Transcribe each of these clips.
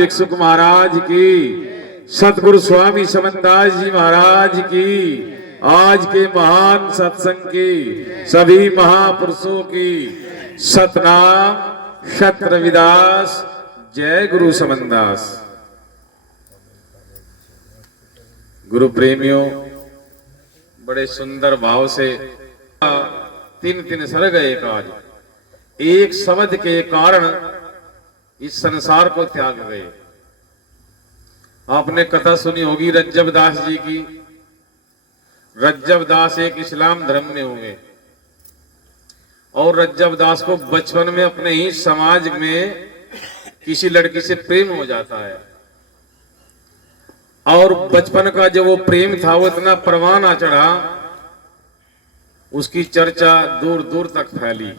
भिक्षुक महाराज की, सतगुरु स्वामी समनदास जी महाराज की, आज के महान सत्संग की सभी महापुरुषों की सतनाम सत रविदास। जय गुरु समनदास। गुरु प्रेमियों, बड़े सुंदर भाव से तीन तीन सर्ग एक आज एक शब्द के कारण इस संसार को त्याग गए। आपने कथा सुनी होगी रज्जब दास जी की। रज्जब दास एक इस्लाम धर्म में हुए और रज्जब दास को बचपन में अपने ही समाज में किसी लड़की से प्रेम हो जाता है और बचपन का जो वो प्रेम था वो इतना परवाना चढ़ा, उसकी चर्चा दूर दूर तक फैली।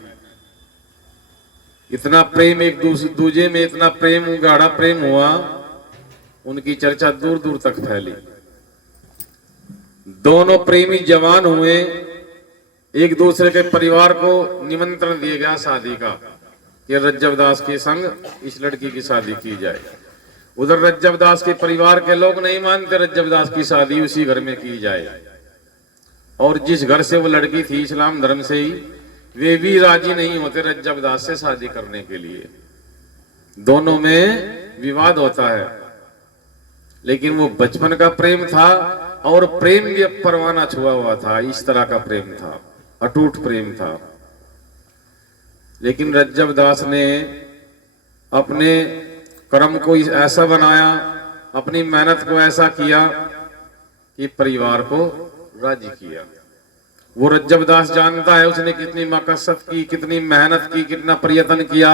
इतना प्रेम एक दूसरे में इतना प्रेम गाढ़ा प्रेम हुआ, उनकी चर्चा दूर दूर तक फैली। दोनों प्रेमी जवान हुए, एक दूसरे के परिवार को निमंत्रण दिया गया शादी का कि रज्जब दास के संग इस लड़की की शादी की जाए। उधर रज्जब दास के परिवार के लोग नहीं मानते रज्जब दास की शादी उसी घर में की जाए, और जिस घर से वो लड़की थी इस्लाम धर्म से ही, वे भी राजी नहीं होते रज्जब दास से शादी करने के लिए। दोनों में विवाद होता है, लेकिन वो बचपन का प्रेम था और प्रेम भी परवाना छुआ हुआ था। इस तरह का प्रेम था, अटूट प्रेम था। लेकिन रज्जब दास ने अपने कर्म को ऐसा बनाया, अपनी मेहनत को ऐसा किया कि परिवार को राजी किया। वो रज्जब दास जानता है उसने कितनी मकसद की, कितनी मेहनत की, कितना प्रयत्न किया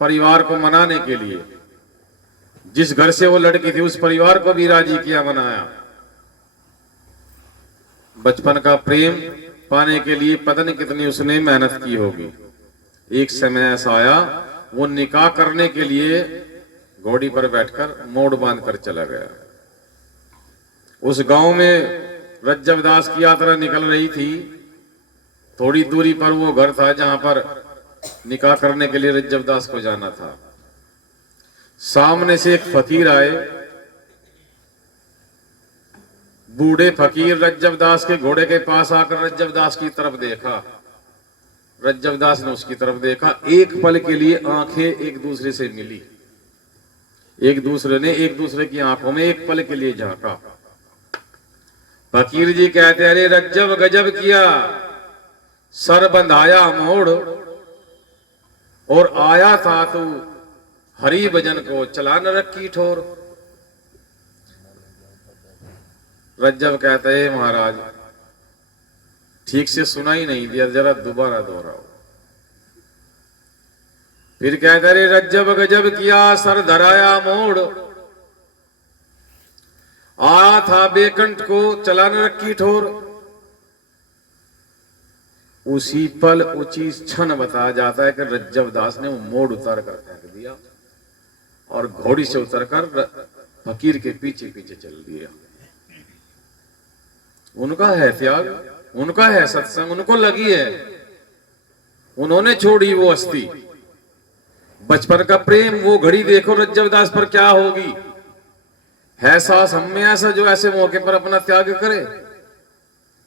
परिवार को मनाने के लिए। जिस घर से वो लड़की थी उस परिवार को भी राजी किया, मनाया। बचपन का प्रेम पाने के लिए पता नहीं कितनी उसने मेहनत की होगी। एक समय ऐसा आया वो निकाह करने के लिए घोड़ी पर बैठकर मोड़ बांध कर चला गया। उस गांव में रज्जब दास की यात्रा निकल रही थी। थोड़ी दूरी पर वो घर था जहां पर निकाह करने के लिए रज्जब दास को जाना था। सामने से एक फकीर आए, बूढ़े फकीर रज्जब दास के घोड़े के पास आकर रज्जब दास की तरफ देखा। रज्जब दास ने उसकी तरफ देखा। एक पल के लिए आंखें एक दूसरे से मिली। एक दूसरे ने एक दूसरे की आंखों में एक पल के लिए झांका। फकीर जी कहते, अरे रज्जब गजब किया, सर बंधाया मोड़ और आया था तू हरि भजन को चला न रखी ठोर। रज्जब कहते हैं महाराज ठीक से सुना ही नहीं दिया, जरा दोबारा दोहराओ। फिर कहते रे रज्जब गजब किया, सर धराया मोड़, आया था बेकंठ को चला न रखी ठोर। उसी पल उसी क्षण बताया जाता है कि रज्जब दास ने वो मोड़ उतार कर फेंक दिया और घोड़ी से उतरकर फकीर के पीछे पीछे चल दिया। उनका है त्याग, उनका है सत्संग, उनको लगी है, उन्होंने छोड़ी वो अस्थि। बचपन का प्रेम, वो घड़ी देखो रज्जब दास पर क्या होगी। है सास हम में ऐसा जो ऐसे मौके पर अपना त्याग करे।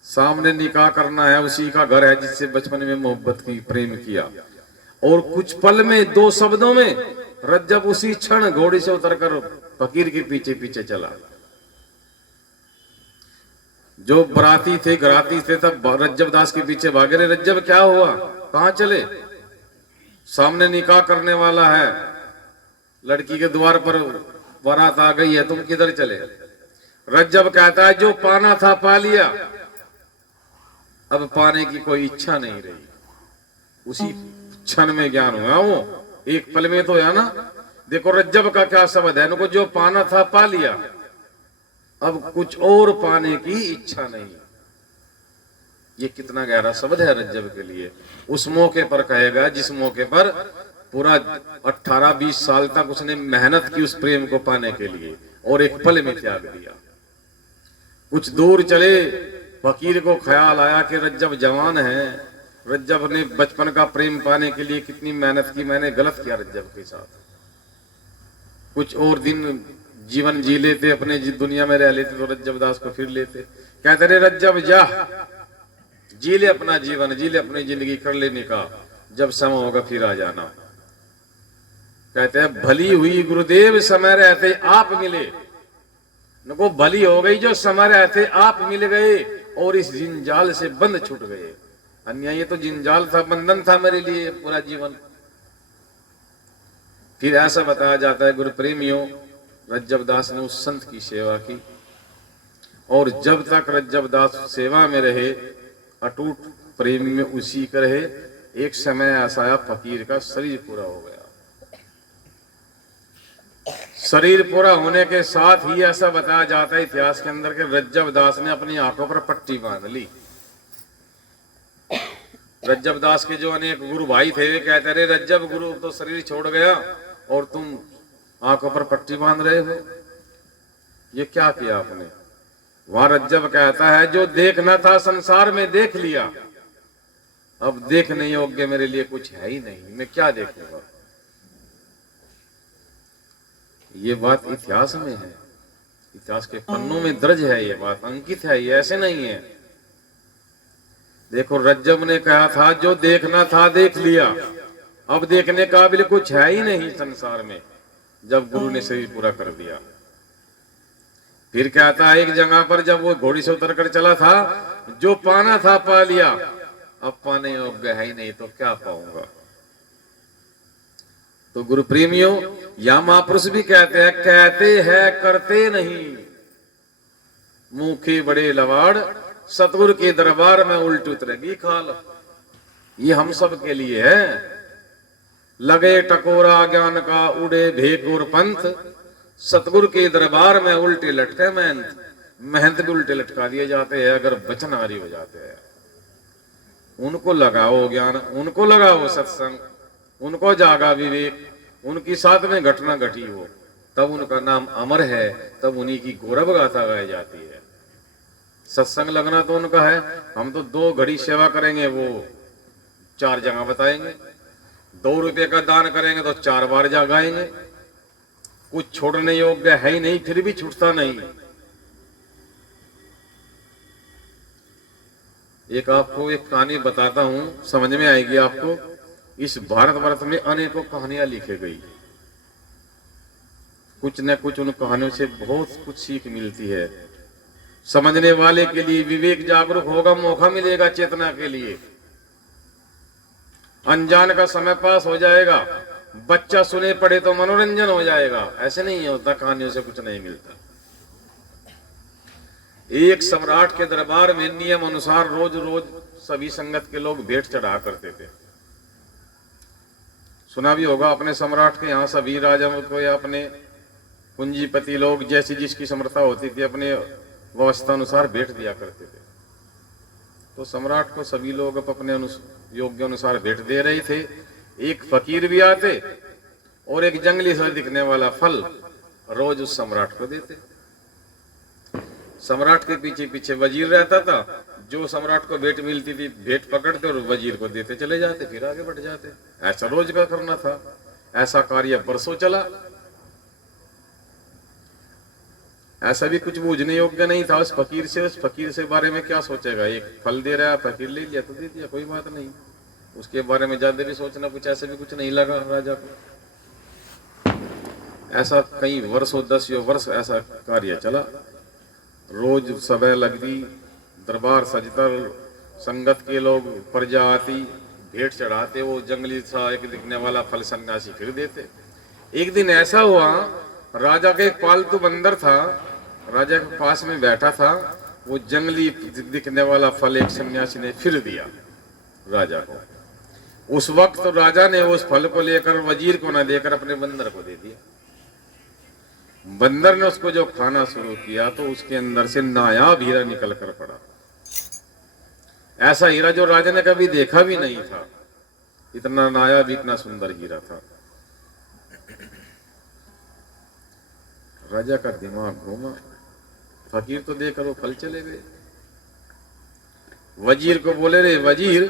सामने निकाह करना है, उसी का घर है जिससे बचपन में मोहब्बत की, प्रेम किया, और कुछ पल में दो शब्दों में रज्जब उसी क्षण घोड़ी से उतरकर फकीर के पीछे पीछे चला। जो बराती थे, घराती थे, तब रज्जब दास के पीछे भागे। रे रज्जब क्या हुआ, कहां चले? सामने निकाह करने वाला है, लड़की के द्वार पर बारात आ गई है, तुम किधर चले? रज्जब कहता है जो पाना था पा लिया, अब पाने की कोई इच्छा नहीं रही। उसी क्षण में ज्ञान हुआ, वो एक पल में तो है ना। देखो रज्जब का क्या शब्द है, उनको जो पाना था पा लिया, अब कुछ और पाने की इच्छा नहीं। ये कितना गहरा शब्द है रज्जब के लिए। उस मौके पर कहेगा जिस मौके पर पूरा 18-20 साल तक उसने मेहनत की उस प्रेम को पाने के लिए, और एक पल में त्याग दिया। कुछ दूर चले, फकीर को ख्याल आया कि रज्जब जवान है, रज्जब ने बचपन का प्रेम पाने के लिए कितनी मेहनत की, मैंने गलत किया रज्जब के साथ। कुछ और दिन जीवन जी लेते, अपने दुनिया में रह लेते, तो रज्जब दास को फिर लेते। कहते रे रज्जब जा, जी ले अपना जीवन, जी ले अपनी जिंदगी, कर ले निकाह, जब समय होगा फिर आ जाना। कहते हैं भली हुई गुरुदेव समय रहते आप मिले, नको भली हो गई जो समय रहते आप मिल गए और इस जिंजाल से बंद छूट गए। अन्य ये तो जिंजाल था, बंधन था मेरे लिए पूरा जीवन। फिर ऐसा बताया जाता है गुरु प्रेमियों, रज्जब दास ने उस संत की सेवा की और जब तक रज्जब दास सेवा में रहे, अटूट प्रेम में उसी का रहे, एक समय ऐसा आया फकीर का शरीर पूरा हो गया। शरीर पूरा होने के साथ ही ऐसा बताया जाता है इतिहास के अंदर कि रज्जब दास ने अपनी आंखों पर पट्टी बांध ली। रज्जब दास के जो अनेक गुरु भाई थे वे कहते रहे रज्जब गुरु तो शरीर छोड़ गया और तुम आंखों पर पट्टी बांध रहे हो, ये क्या किया आपने? वहां रज्जब कहता है जो देखना था संसार में देख लिया, अब देखने योग्य मेरे लिए कुछ है ही नहीं, मैं क्या देखूंगा। ये बात इतिहास में है, इतिहास के पन्नों में दर्ज है, ये बात अंकित है, ये ऐसे नहीं है। देखो रज्जब ने कहा था जो देखना था देख लिया, अब देखने काबिल कुछ है ही नहीं संसार में, जब गुरु ने शरीर पूरा कर दिया। फिर कहता है एक जगह पर जब वो घोड़ी से उतर कर चला था, जो पाना था पा लिया, अब पाने योग्य है ही नहीं तो क्या पाऊंगा। तो गुरु प्रेमियों, या महापुरुष भी कहते हैं करते नहीं, मुंह बड़े लवाड़, सतगुरु के दरबार में उल्टी उतरेगी खाल। ये हम सब के लिए है। लगे टकोरा ज्ञान का उड़े भेकुर पंथ, सतगुरु के दरबार में उल्टे लटके मेहनत, मेहनत भी उल्टे लटका दिए जाते हैं अगर वचन हारी हो जाते हैं। उनको लगाओ ज्ञान, उनको लगाओ सत्संग, उनको जागा विवेक, उनकी साथ में घटना घटी हो, तब उनका नाम अमर है, तब उन्हीं की गौरव गाथा गाई जाती है। सत्संग लगना तो उनका है, हम तो 2 घड़ी सेवा करेंगे वो 4 जगह बताएंगे, 2 रुपए का दान करेंगे तो 4 बार जागाएंगे। कुछ छोड़ने योग्य है ही नहीं, फिर भी छूटता नहीं। एक आपको एक कहानी बताता हूं, समझ में आएगी आपको। इस भारतवर्ष में अनेकों कहानियां लिखी गई, कुछ न कुछ उन कहानियों से बहुत कुछ सीख मिलती है। समझने वाले के लिए विवेक जागरूक होगा, मौका मिलेगा चेतना के लिए। अनजान का समय पास हो जाएगा, बच्चा सुने पढ़े तो मनोरंजन हो जाएगा। ऐसे नहीं होता, कहानियों से कुछ नहीं मिलता। एक सम्राट के दरबार में नियम अनुसार रोज रोज सभी संगत के लोग भेंट चढ़ा करते थे। सुना भी होगा अपने सम्राट के यहाँ सभी राजाओं को या अपने पूंजीपति लोग जैसी जिसकी समर्था होती थी अपने व्यवस्था अनुसार भेंट दिया करते थे। तो सम्राट को सभी लोग अपने योग्य अनुसार भेंट दे रहे थे। एक फकीर भी आते और एक जंगली सा दिखने वाला फल रोज उस सम्राट को देते। सम्राट के पीछे पीछे वजीर रहता था, जो सम्राट को भेंट मिलती थी भेंट पकड़ते और वजीर को देते चले जाते, फिर आगे बढ़ जाते। ऐसा रोज का करना था। ऐसा कार्य बरसों चला। ऐसा भी कुछ बूझने योग्य नहीं था उस फकीर से। उस फकीर से बारे में क्या सोचेगा, एक फल दे रहा है, फकीर ले लिया तो दे दिया, कोई बात नहीं। उसके बारे में ज्यादा भी सोचना कुछ ऐसे भी कुछ नहीं लगा राजा को। ऐसा कई वर्षों 10 वर्ष ऐसा कार्य चला। रोज सभा लगती, दरबार सजता, संगत के लोग प्रजा आती, भेंट चढ़ाते, वो जंगली सा एक दिखने वाला फल सन्यासी फिर देते। एक दिन ऐसा हुआ, राजा का एक पालतू बंदर था, राजा के पास में बैठा था, वो जंगली दिखने वाला फल एक सन्यासी ने फिर दिया राजा को। उस वक्त तो राजा ने उस फल को लेकर वजीर को न देकर अपने बंदर को दे दिया। बंदर ने उसको जो खाना शुरू किया तो उसके अंदर से नायाब हीरा निकल कर पड़ा। ऐसा हीरा जो राजा ने कभी देखा भी नहीं था। इतना नायाब, इतना सुंदर हीरा था। राजा का दिमाग घूमा। फकीर तो देकर वो फल चले गए। वजीर को बोले, रे वजीर,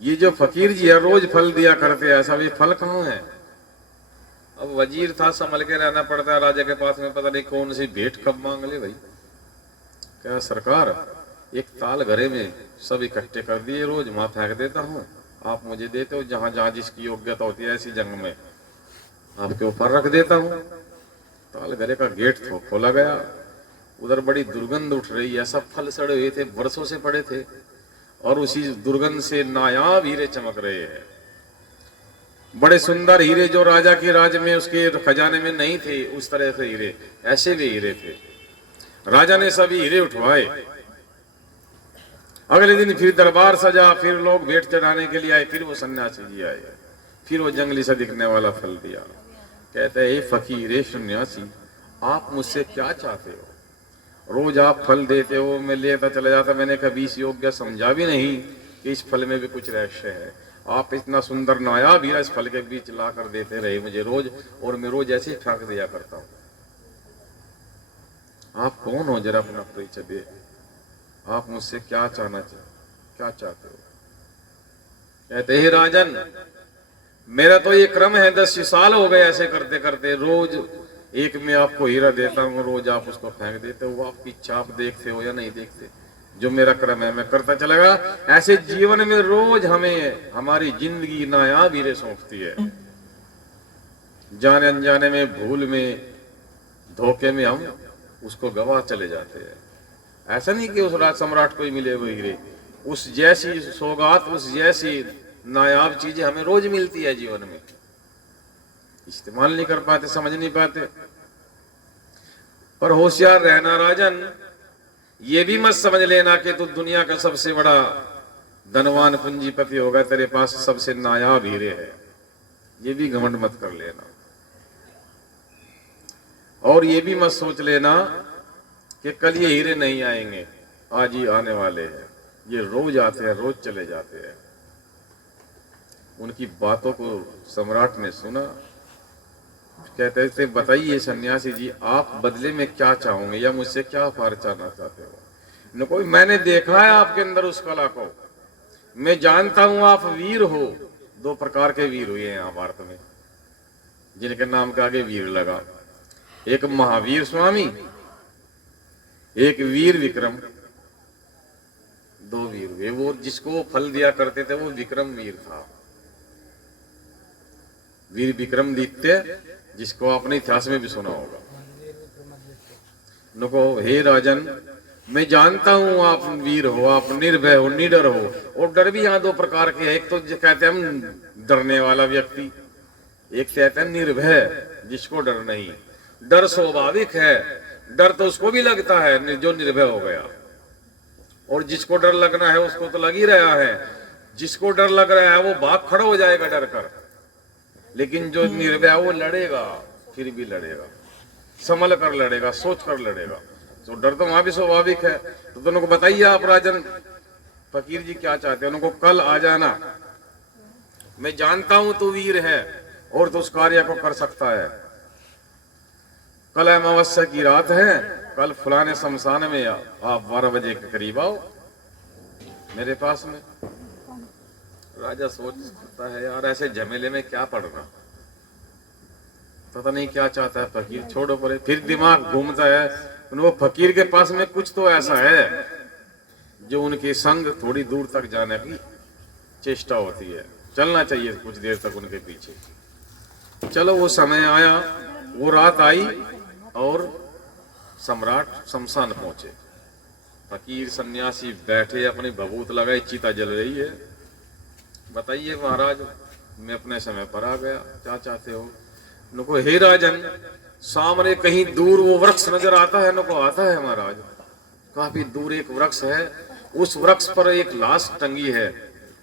ये जो फकीर जी है रोज फल दिया करते हैं, ऐसा भी फल कहाँ है? अब अब वजीर था, संभल के रहना पड़ता है राजा के पास में, पता नहीं कौन सी भेंट कब मांग ले भाई। क्या सरकार, एक ताल घरे में सब इकट्ठे कर दिए, रोज वहां फेंक देता हूँ, आप मुझे देते हो, जहां जहां जिसकी योग्यता होती है ऐसी जंग में आपके ऊपर रख देता हूँ। ताल घरे का गेट तो खोला गया, उधर बड़ी दुर्गंध उठ रही है, सब फल सड़े हुए थे, बरसों से पड़े थे, और उसी दुर्गंध से नायाब हीरे चमक रहे हैं, बड़े सुंदर हीरे, जो राजा के राज में उसके खजाने में नहीं थे उस तरह से हीरे, ऐसे भी हीरे थे। राजा ने सभी हीरे उठवाए। अगले दिन फिर दरबार सजा, फिर लोग भेंट चढ़ाने के लिए आए, फिर वो सन्यासी जी आए, फिर वो जंगली सा दिखने वाला फल दिया। कहते हैं, फकीर सन्यासी, आप मुझसे क्या चाहते हो? रोज आप फल देते हो, मैं लेता चला जाता, मैंने कभी इस योग्य समझा भी नहीं कि इस फल में भी कुछ रहस्य है। आप इतना सुंदर नायाब हीरा इस फल के बीच ला कर देते रहे मुझे रोज, और मैं रोज ऐसे ही फेंक दिया करता हूं। आप कौन हो, जरा अपना परिचय दे, आप मुझसे क्या क्या चाहते हो? कहते हैं, राजन, मेरा तो ये क्रम है, 10 साल हो गए ऐसे करते करते, रोज एक मैं आपको हीरा देता हूँ, रोज आप उसको फेंक देते हो, आपकी इच्छा आप देखते हो या नहीं देखते, जो मेरा क्रम है मैं करता चला गया। ऐसे जीवन में रोज हमें हमारी जिंदगी नायाब हीरे सौंपती है, जाने अनजाने में, भूल में, धोखे में हम उसको गवा चले जाते हैं। ऐसा नहीं कि उस राज सम्राट को ही मिले वो हीरे, उस जैसी सौगात, उस जैसी नायाब चीजें हमें रोज मिलती है जीवन में, इस्तेमाल नहीं कर पाते, समझ नहीं पाते। पर होशियार रहना राजन, ये भी मत समझ लेना कि तू दुनिया का सबसे बड़ा धनवान पूंजीपति होगा, तेरे पास सबसे नायाब हीरे है, ये भी घमंड मत कर लेना। और ये भी मत सोच लेना कि कल ये हीरे नहीं आएंगे, आज ही आने वाले हैं, ये रोज आते हैं, रोज चले जाते हैं। उनकी बातों को सम्राट ने सुना। कहते थे, बताइए सन्यासी जी, आप बदले में क्या चाहोगे, या मुझसे क्या फार चाहना चाहते हो? नको, मैंने देखा है आपके अंदर उस कला को, मैं जानता हूं आप वीर हो। 2 प्रकार के वीर हुए यहाँ भारत में, जिनके नाम के आगे वीर लगा, एक महावीर स्वामी, एक वीर विक्रम। 2 वीर हुए। वो जिसको फल दिया करते थे वो विक्रम वीर था, वीर विक्रमादित्य, जिसको आपने इतिहास में भी सुना होगा। नको, हे राजन, मैं जानता हूं आप वीर हो, आप निर्भय हो, निडर हो। और डर भी यहाँ 2 प्रकार के हैं, एक तो कहते हैं हम डरने वाला व्यक्ति, एक कहते हैं निर्भय, जिसको डर नहीं। डर स्वाभाविक है, डर तो उसको भी लगता है जो निर्भय हो गया, और जिसको डर लगना है उसको तो लग ही रहा है। जिसको डर लग रहा है वो भाग खड़ा हो जाएगा डर कर, लेकिन जो निर्भय वो लड़ेगा, फिर भी लड़ेगा, संभल कर लड़ेगा, सोच कर लड़ेगा। तो डर तो वहां भी स्वाभाविक है। तो दोनों को बताइए आप राजन, फकीर जी क्या चाहते हैं? उनको कल आ जाना, मैं जानता हूं तू वीर है और तो उस कार्य को कर सकता है। कल अमावस्या की रात है, कल फलाने शमशान में आप 12 बजे के करीब आओ मेरे पास में। राजा सोचता है, यार ऐसे झमेले में क्या पड़ना, पता नहीं क्या चाहता है फकीर, छोड़ो परे। फिर दिमाग घूमता है, वो फकीर के पास में कुछ तो ऐसा है जो उनके संग थोड़ी दूर तक जाने की चेष्टा होती है, चलना चाहिए कुछ देर तक उनके पीछे। चलो वो समय आया, वो रात आई और सम्राट शमशान पहुंचे। फकीर सन्यासी बैठे, अपनी भभूत लगाई, चिता जल रही है। बताइए महाराज, मैं अपने समय पर आ गया, क्या चाहते हो? नको, हे राजन, सामने कहीं दूर वो वृक्ष नजर आता है। नको, आता है महाराज, काफी दूर एक वृक्ष है, उस वृक्ष पर एक लाश टंगी है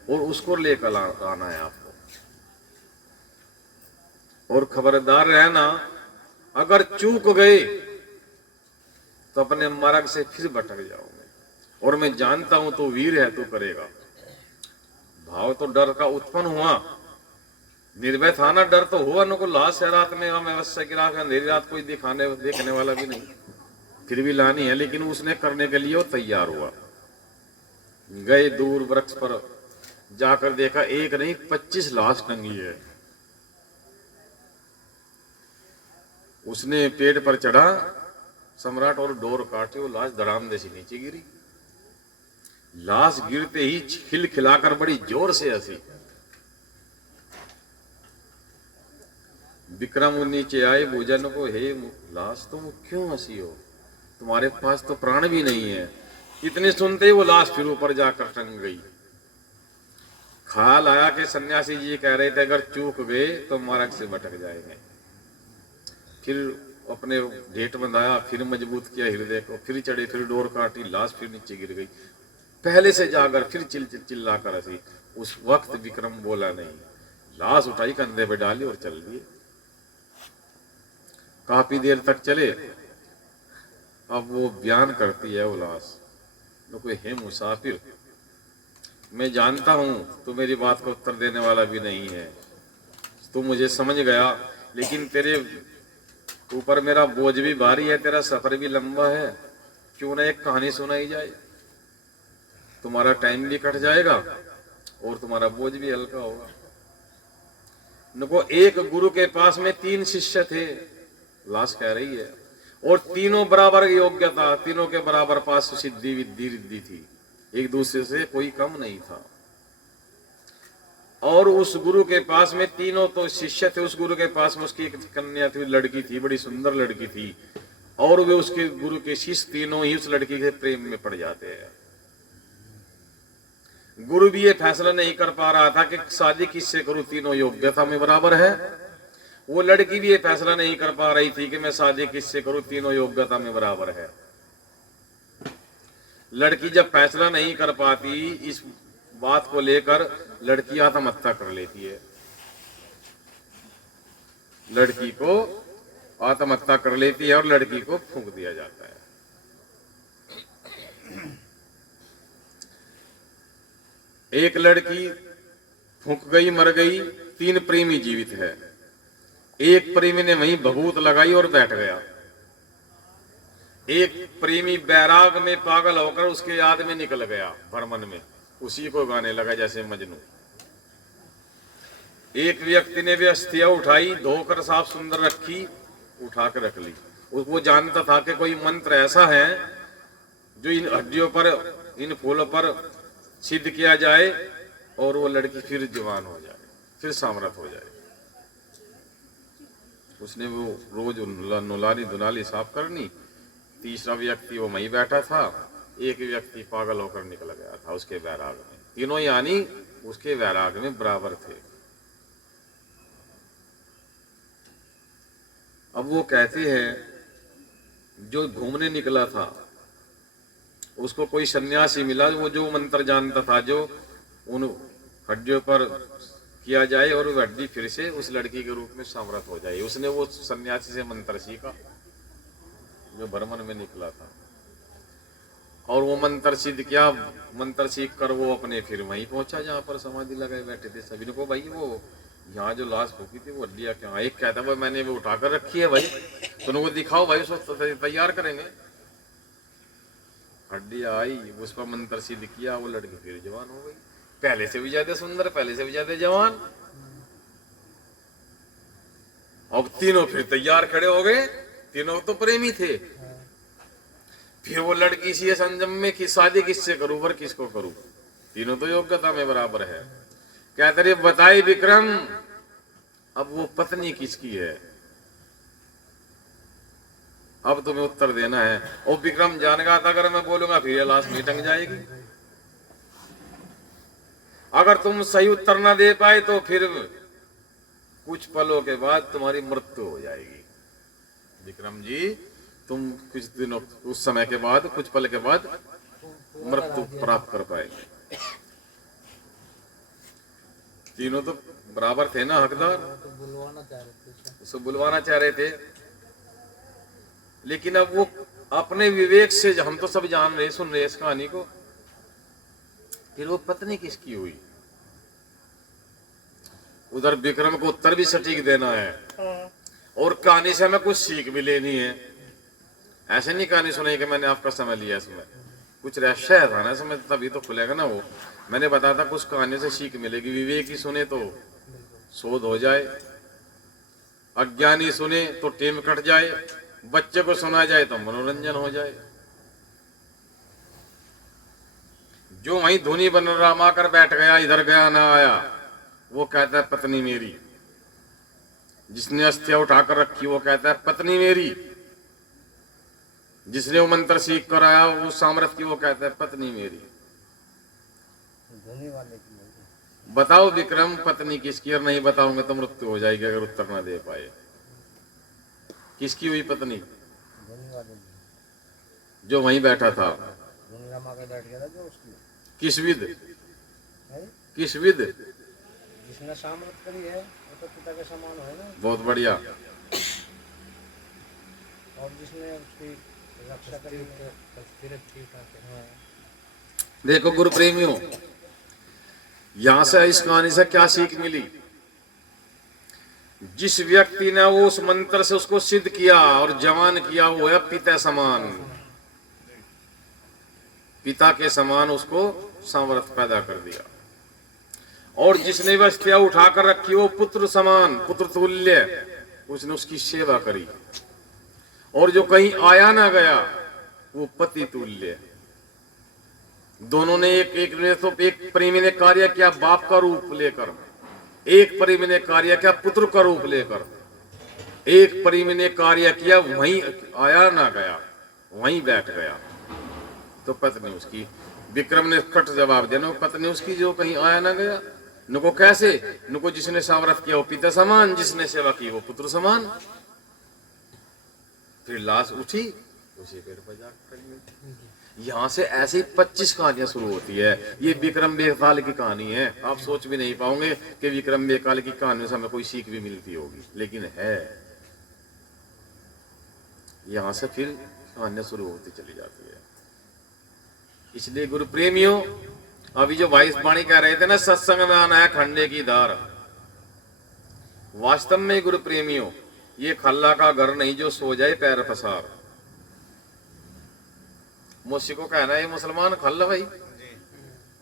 और उसको लेकर आना है आपको। और खबरदार रहना, अगर चूक गए तो अपने मार्ग से फिर भटक जाओगे, और मैं जानता हूं तो वीर है, तू करेगा। भाव तो डर का उत्पन्न हुआ, निर्भय था ना, डर तो हुआ। नको, लाश है रात में, अमावस्या की रात, अंधेरी रात, कोई देखने वाला भी नहीं, फिर भी लानी है। लेकिन उसने करने के लिए वो तैयार हुआ। गए दूर वृक्ष पर, जाकर देखा एक नहीं 25 लाश टंगी है। उसने पेड़ पर चढ़ा सम्राट और डोर काटी, वो लाश धड़ाम से नीचे गिरी। लाश गिरते ही खिलखिलाकर बड़ी जोर से हंसी। विक्रम नीचे आए, भोजन को, हे लाश तुम क्यों हंसी हो, तुम्हारे पास तो प्राण भी नहीं है। इतने सुनते ही वो लाश फिर ऊपर जाकर टंग गई। ख्याल आया कि सन्यासी जी कह रहे थे अगर चूक गए तो मार्ग से भटक जाएंगे। फिर अपने ढेट बंधाया, फिर मजबूत किया हृदय को, फिर चढ़े, फिर डोर काटी, लाश फिर नीचे गिर गई। पहले से जाकर फिर चिल्लाकर हंसी। उस वक्त विक्रम बोला नहीं, लाश उठाई, कंधे पे डाली और चल दिए। काफी देर तक चले। अब वो बयान करती है वो लाश, कोई हे मुसाफिर, मैं जानता हूं तू मेरी बात को उत्तर देने वाला भी नहीं है, तू मुझे समझ गया, लेकिन तेरे ऊपर मेरा बोझ भी भारी है, तेरा सफर भी लंबा है, क्यों ना एक कहानी सुनाई जाए, तुम्हारा टाइम भी कट जाएगा और तुम्हारा बोझ भी हल्का होगा। नको एक गुरु के पास में 3 शिष्य थे, लाश कह रही है, और तीनों बराबर योग्यता, तीनों के बराबर पास सिद्धि विद्धि रिद्धि थी, एक दूसरे से कोई कम नहीं था। और उस गुरु के पास में तीनों तो शिष्य थे, उस गुरु के पास में उसकी एक कन्या थी, लड़की थी, बड़ी सुंदर लड़की थी, और वे उसके गुरु के शिष्य तीनों ही उस लड़की के प्रेम में पड़ जाते हैं। गुरु भी ये फैसला नहीं कर पा रहा था कि शादी किससे करूं, तीनों योग्यता में बराबर है। वो लड़की भी ये फैसला नहीं कर पा रही थी कि मैं शादी किससे करूं, तीनों योग्यता में बराबर है। लड़की जब फैसला नहीं कर पाती इस बात को लेकर, लड़की आत्महत्या कर लेती है। लड़की को आत्महत्या कर लेती है और लड़की को फूंक दिया जाता है। एक लड़की फूंक गई, मर गई, 3 प्रेमी जीवित है। एक प्रेमी ने वहीं भभूत लगाई और बैठ गया। एक प्रेमी बैराग में पागल होकर उसके याद में निकल गया, भरमन में उसी को गाने लगा जैसे मजनू। एक व्यक्ति ने भी अस्थियां उठाई, धोकर साफ सुंदर रखी, उठा कर रख ली। वो जानता था कि कोई मंत्र ऐसा है जो इन हड्डियों पर, इन फूलों पर सिद्ध किया जाए और वो लड़की फिर जवान हो जाए, फिर सामर्थ हो जाए। उसने वो रोज नुलानी धुनाली साफ करनी। तीसरा व्यक्ति वो वहीं बैठा था, एक व्यक्ति पागल होकर निकल गया था उसके वैराग में। तीनों यानी उसके वैराग में बराबर थे। अब वो कहते हैं जो घूमने निकला था उसको कोई सन्यासी मिला, वो जो मंत्र जानता था, जो उन हड्डियों पर किया जाए और वो हड्डी फिर से उस लड़की के रूप में सामर्थ हो जाए। उसने वो सन्यासी से मंत्र सीखा जो भ्रमण में निकला था, और वो मंत्र सिद्ध किया। मंत्र सीख कर वो अपने फिर वहीं पहुंचा जहां पर समाधि लगाए बैठे थे। सभी को भाई वो यहाँ जो लाश फूकी थी वो हड्डियां क्या, एक कहता भाई मैंने वो उठाकर रखी है भाई, तुम वो दिखाओ भाई, उसको तैयार करेंगे। हड्डियां आई, उस पर मंत्र सिद्ध किया, वो लड़की फिर जवान हो गई, पहले से भी ज्यादा सुंदर, पहले से भी ज्यादा जवान। अब तीनों फिर तैयार खड़े हो गए, तीनों तो प्रेमी थे। फिर वो लड़की सी संजम में कि शादी किससे करूं, वर किसको करूं, तीनों तो योग्यता में बराबर है। कहते रे बताई विक्रम, अब वो पत्नी किसकी है, अब तुम्हें उत्तर देना है। और विक्रम जान गया था अगर मैं बोलूंगा फिर ये लाश नहीं टंग जाएगी। अगर तुम सही उत्तर ना दे पाए तो फिर कुछ पलों के बाद तुम्हारी मृत्यु हो जाएगी। विक्रम जी, तुम कुछ दिनों, उस समय के बाद, कुछ पल के बाद मृत्यु प्राप्त कर पाएंगे। तीनों तो बराबर थे ना, हकदार, उसको बुलवाना चाह रहे थे। लेकिन अब वो अपने विवेक से, हम तो सब जान रहे, सुन रहे इस कहानी को, फिर वो पत्नी किसकी हुई। उधर विक्रम को उत्तर भी सटीक देना है और कहानी से हमें कुछ सीख भी लेनी है। ऐसे नहीं कहानी सुनाई कि मैंने आपका समय लिया, इसमें कुछ रहस्य था ना, इसमें तभी तो खुलेगा ना। वो मैंने बताया था कुछ कहानी से सीख मिलेगी, विवेक ही सुने तो शोध हो जाए। अज्ञानी सुने तो टेम कट जाए, बच्चे को सुना जाए तो मनोरंजन हो जाए। जो वहीं धुनी बन रमा कर बैठ गया, इधर गया ना आया, वो कहता है पत्नी मेरी। जिसने अस्थिया उठाकर रखी वो कहता है पत्नी मेरी। जिसने वो मंत्र सीख कर आया वो सामर्थ्य की, वो कहता है पत्नी मेरी। बताओ विक्रम पत्नी किसकी? और नहीं बताओगे तो मृत्यु हो जाएगी अगर उत्तर ना दे पाए। किसकी हुई पत्नी? जो वहीं बैठा था। किस विद? किस विद? जिसने सामर्थ करी है वो तो पिता के समान है ना। बहुत बढ़िया। और जिसने उसकी रक्षा करी है। देखो गुरु प्रेमियों, यहां से इस कहानी से क्या सीख मिली? जिस व्यक्ति ने वो उस मंत्र से उसको सिद्ध किया और जवान किया, वो है पिता समान। पिता के समान उसको सामर्थ्य पैदा कर दिया। और जिसने वस्तियां उठाकर रखी वो पुत्र समान, पुत्र तुल्य, उसने उसकी सेवा करी। और जो कहीं आया ना गया वो पति तुल्य। दोनों ने एक प्रेमी ने कार्य किया बाप का रूप लेकर, एक प्रेमी ने कार्य किया पुत्र का रूप लेकर। एक प्रेमी ने कार्य किया वहीं आया ना गया, वहीं बैठ गया, तो पत्नी उसकी। विक्रम ने फट जवाब दिया, पत्नी उसकी जो कहीं आया ना गया। नुको कैसे? नुको जिसने सामर्थ्य किया वो पिता समान, जिसने सेवा की वो पुत्र समान। फिर लाश उठी उसी पेड़ पर जाकर। यहाँ से ऐसी 25 कहानियां शुरू होती है। ये विक्रम बेताल की कहानी है। आप सोच भी नहीं पाओगे कि विक्रम बेताल की कहानियों से हमें कोई सीख भी मिलती होगी, लेकिन है। यहाँ से फिर कहानियां शुरू होती चली जाती है। इसलिए गुरु प्रेमियों, अभी जो भाई वाणी कह रहे थे ना, सत्संग में आना है खंडे की धार। वास्तव में गुरु प्रेमियों, ये खल्ला का घर नहीं जो सो जाए पैर पसार। मुझसे को कहना है मुसलमान खल्ला भाई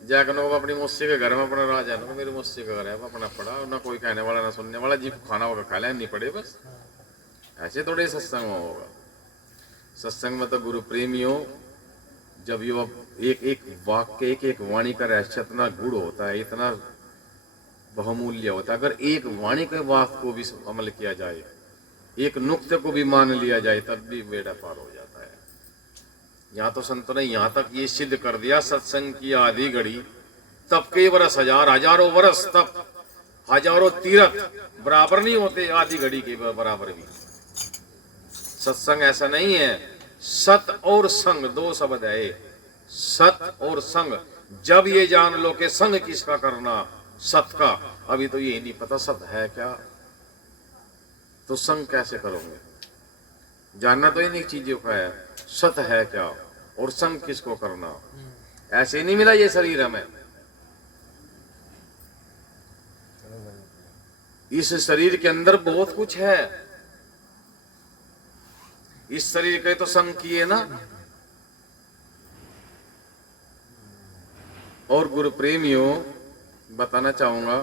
जाकर अपनी मुझसे के घर में अपना राजा है, मेरी मुझसे का घर है, अपना पड़ा, ना कोई कहने वाला ना सुनने वाला, जी खाना होगा खा लें, नहीं पड़े बस। ऐसे थोड़े सत्संग में होगा। सत्संग में तो गुरु प्रेमियों, जब ये एक एक वाक्य, एक एक वाणी का रहस्य इतना गुड़ होता है, इतना बहुमूल्य होता है। अगर एक वाणी के बात को भी अमल किया जाए, एक नुक्ते को भी मान लिया जाए, तब भी बेड़ा पार हो जाता है। यहाँ तो संतों ने यहाँ तक ये सिद्ध कर दिया, सत्संग की आधी घड़ी तब के वर्ष हजार, हजारों वर्ष तब, हजारों तीर्थ बराबर नहीं होते आधी घड़ी के बराबर भी। सत्संग ऐसा नहीं है। सत और संग दो शब्द है। सत और संग। जब ये जान लो कि संग किसका करना, सत का। अभी तो ये नहीं पता सत है क्या, तो संग कैसे करोगे? जानना तो इन चीजों का है, सत है क्या और संग किसको करना। ऐसे नहीं मिला ये शरीर हमें। इस शरीर के अंदर बहुत कुछ है। इस शरीर के तो संग किए ना। और गुरु प्रेमियों, बताना चाहूंगा,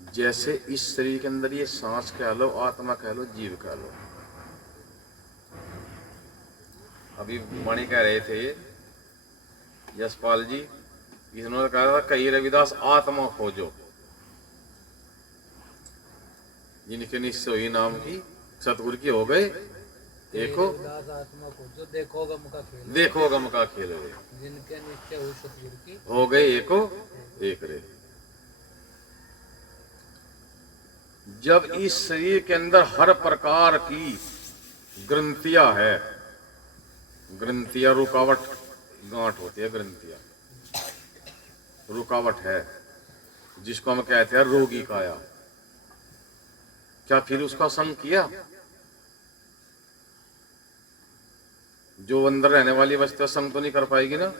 जैसे इस शरीर के अंदर ये सांस कह लो, आत्मा कह लो, जीव कह लो। अभी वाणी कह रहे थे यशपाल जी, इन्होंने कहा था कही रविदास आत्मा खोजो, जिनके निश्चय हुई नाम की सतगुरु की हो गए देखो, आत्मा खोजो देखो गम का खेल, देखो गम का खेल रे, जिनके निश्चय हुई सतगुरु की हो गए एको एक रे। जब इस शरीर के अंदर हर प्रकार की ग्रंथियां है, ग्रंथियां रुकावट, गांठ होती है, ग्रंथियां रुकावट है, जिसको हम कहते हैं रोगी काया। क्या फिर उसका संग किया? जो अंदर रहने वाली वस्तु संग तो नहीं कर पाएगी ना।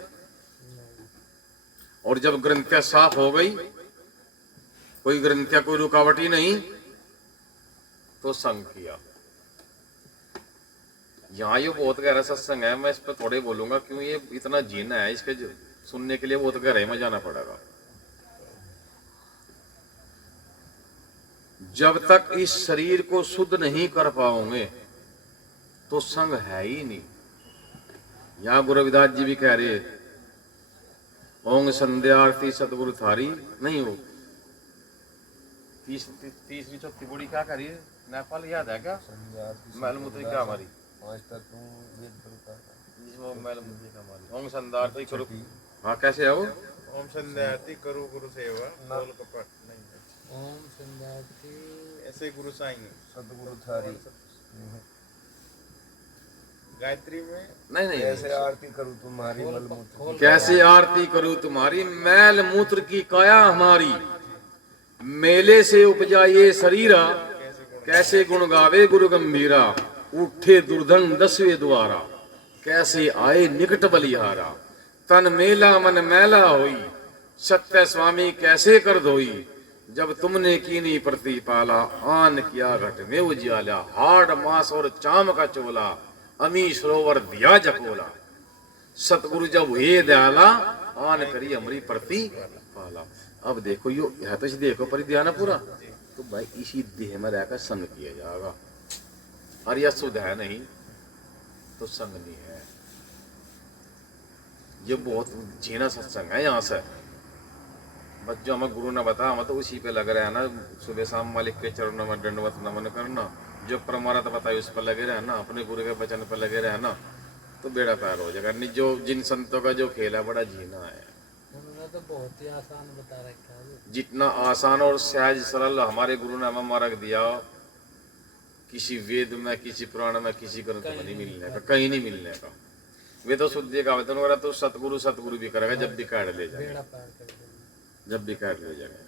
और जब ग्रंथियां साफ हो गई, कोई ग्रंथियां कोई रुकावट ही नहीं, तो संग किया। यहाँ ये बहुत गहरा सत्संग है, मैं इस पर थोड़े बोलूंगा क्यों ये इतना जीना है, इसके सुनने के लिए बहुत गहराई में जाना पड़ेगा। जब तक इस शरीर को शुद्ध नहीं कर पाओगे तो संग है ही नहीं। यहां गुरु रविदास जी भी कह रहे ओंग संध्या आरती सतगुरु थारी नहीं हो। तीसरी चौथी बूढ़ी क्या करी है नेपाल याद है क्या? मैलमूत्री क्या हमारी मैलमूत्री का हमारी ओंग संध्या आरती करो। हाँ कैसे है वो? ओम संध्या आरती करो गुरु सेवा बोल कपट नहीं। ओम संध्या आरती ऐसे गुरु साईं सतगुरु थारी गायत्री में नहीं कैसे आरती करूं तुम्हारी मल मूत्र कैसे आरती करूं तुम्हारी मैल मूत्र की काया हमारी। मेले से उपजा ये शरीरा कैसे गुण गावे गुरु गंभीरा। उठे दुर्धन 10वें द्वारा कैसे आए निकट बलिहारा। तन मेला मन मैला होई सत्य स्वामी कैसे कर धोई। जब तुमने कीनी प्रतिपाला आन किया घट में उजियाला। हाड़ मास और चाम का चोला अमी सरोवर दिया जकोला। सतगुरु जब हुए दयाला आन करी हमारी प्रति पाला। अब देखो यो यह तो देखो परिध्यान पूरा तो भाई इसी देह में रहकर संग किया जाएगा। और यह शुद्ध है नहीं तो संग नहीं है। ये बहुत झीना सत्संग है। यहाँ से बस जो हमें गुरु ने बताया हम तो उसी पे लग रहे हैं ना। सुबह शाम मालिक के चरणों में दंडवत नमन करना। जो परमार्थ बताई उस पर लगे रहना। अपने गुरु के वचन पर लगे रहना तो बेड़ा पार हो जाएगा। नहीं जो जिन संतों का जो खेल है बड़ा झीना है। उन्होंने तो बहुत ही आसान बता रखा है। जितना आसान और सहज सरल हमारे गुरु ने हमें मार्ग दिया किसी वेद में किसी पुराण में किसी ग्रंथ में नहीं मिलने का कहीं नहीं मिलने का। वे तो शुद्धि का वेतन वगैरह तो सतगुरु भी करेगा जब भी काट ले जाएगा। बेड़ा पार कर देगा। जब भी काट ले जाएगा।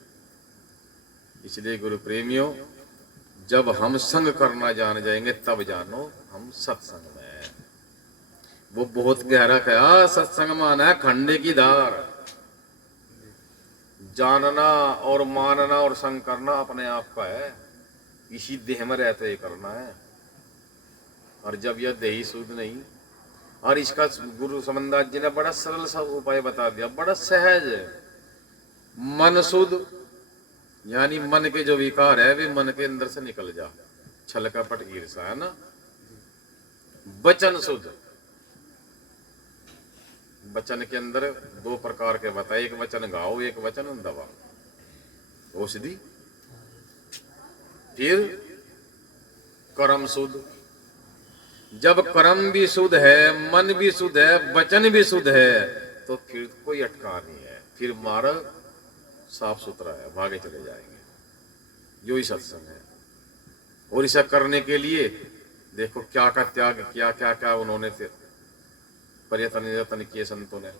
इसलिए गुरु प्रेमियों जब हम संग करना जान जाएंगे तब जानो हम सत्संग में हैं। वो बहुत गहरा कहा सत्संग माना है खंडे की धार। जानना और मानना और संग करना अपने आप का है। इसी देह में रहते ही करना है। और जब यह देही शुद्ध नहीं और इसका गुरु समनदास जी ने बड़ा सरल सा उपाय बता दिया बड़ा सहज है। मन शुद्ध यानी मन के जो विकार है वे मन के अंदर से निकल जा। छल कपट ईर्षा है ना। वचन शुद्ध वचन के अंदर 2 प्रकार के बताए। एक वचन गाओ एक वचन दवा औषधि। फिर कर्म शुद्ध। जब कर्म भी शुद्ध है मन भी शुद्ध है वचन भी शुद्ध है तो फिर कोई अटका नहीं है। फिर मार्ग साफ सुथरा है भागे चले जाएंगे। यो ही सत्संग है। और इसे करने के लिए देखो क्या का त्याग किया क्या क्या उन्होंने प्रयत्न निरतन किए संतों ने।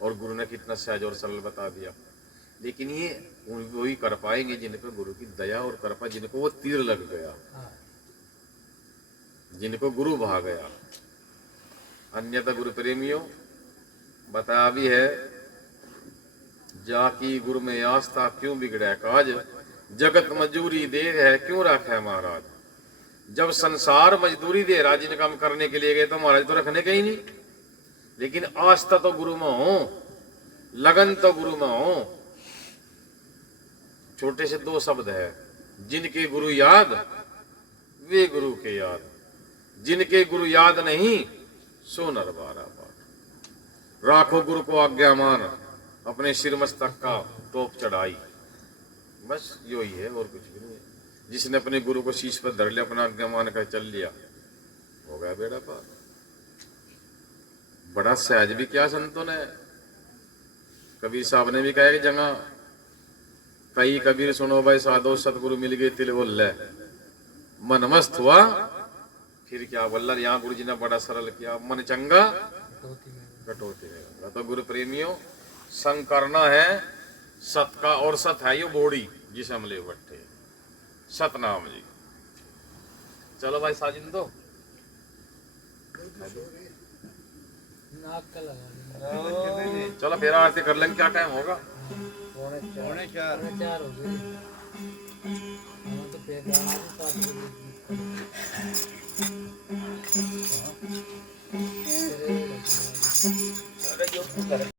और गुरु ने कितना सहज और सरल बता दिया। लेकिन ये वही कर पाएंगे जिन पर गुरु की दया और कृपा जिनको वो तीर लग गया जिनको गुरु भा गया। अन्यथा गुरु प्रेमियों बताया भी है जाकी गुरु में आस्था क्यों बिगड़े काज। जगत मजदूरी दे है क्यों रखे महाराज। जब संसार मजदूरी दे रहा जिन काम करने के लिए गए तो महाराज तो रखने का ही नहीं। लेकिन आस्था तो गुरु में हो लगन तो गुरु में हो। छोटे से 2 शब्द है जिनके गुरु याद वे गुरु के याद। जिनके गुरु याद नहीं सो नर बारा बार। राखो गुरु को आज्ञा मान अपने सिर मस्तक का टोप चढ़ाई। बस यो ही है और कुछ भी नहीं है। जिसने अपने गुरु को शीश पर धर लिया अपना आज्ञा मान कर चल लिया हो गया बेड़ा पार। बड़ा सहज भी क्या संतों ने। कबीर साहब ने भी कहा कि जगह कई कबीर सुनो भाई साधो सतगुरु मिल गए तिल बोल मन मस्त हुआ। फिर क्या बोल यहाँ गुरु जी ने बड़ा सरल किया मन चंगा कटौती में। तो गुरु प्रेमियों संग करना है सत का। और सत है ये बोड़ी जिसे हम ले बैठे सतनाम जी। चलो भाई साजिन दो नाक का लगा। चलो फिर आरती कर लेंगे। क्या टाइम होगा? 4:45 हो गई। हम तो फिर गाना भी 7 बजे।